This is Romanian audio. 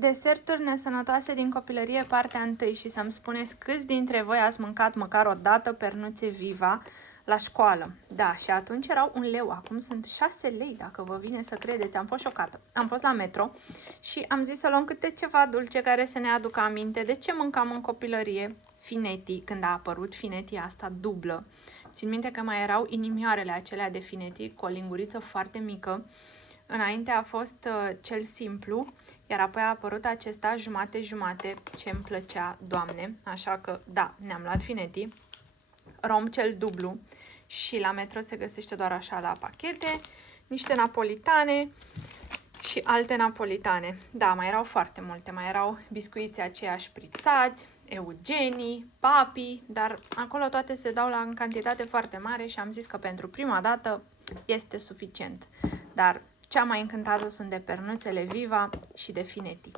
Deserturi nesănătoase din copilărie, partea 1, și să-mi spuneți câți dintre voi ați mâncat măcar o dată pernuțe Viva la școală. Da, și atunci erau 1 leu, acum sunt 6 lei, dacă vă vine să credeți. Am fost șocată. Am fost la Metro și am zis să luăm câte ceva dulce care să ne aducă aminte de ce mâncam în copilărie. Fineti, când a apărut Fineti asta dublă. Țin minte că mai erau inimioarele acelea de Fineti cu o linguriță foarte mică. Înainte a fost cel simplu, iar apoi a apărut acesta jumate-jumate, ce îmi plăcea, Doamne, așa că, da, ne-am luat Fineti, rom cel dublu și la Metro se găsește doar așa la pachete, niște napolitane și alte napolitane. Da, mai erau foarte multe, mai erau biscuiții aceia șprițați, Eugenii, Papi, dar acolo toate se dau în cantitate foarte mare și am zis că pentru prima dată este suficient. Dar cea mai încântată sunt de pernuțele Viva și de Fineti.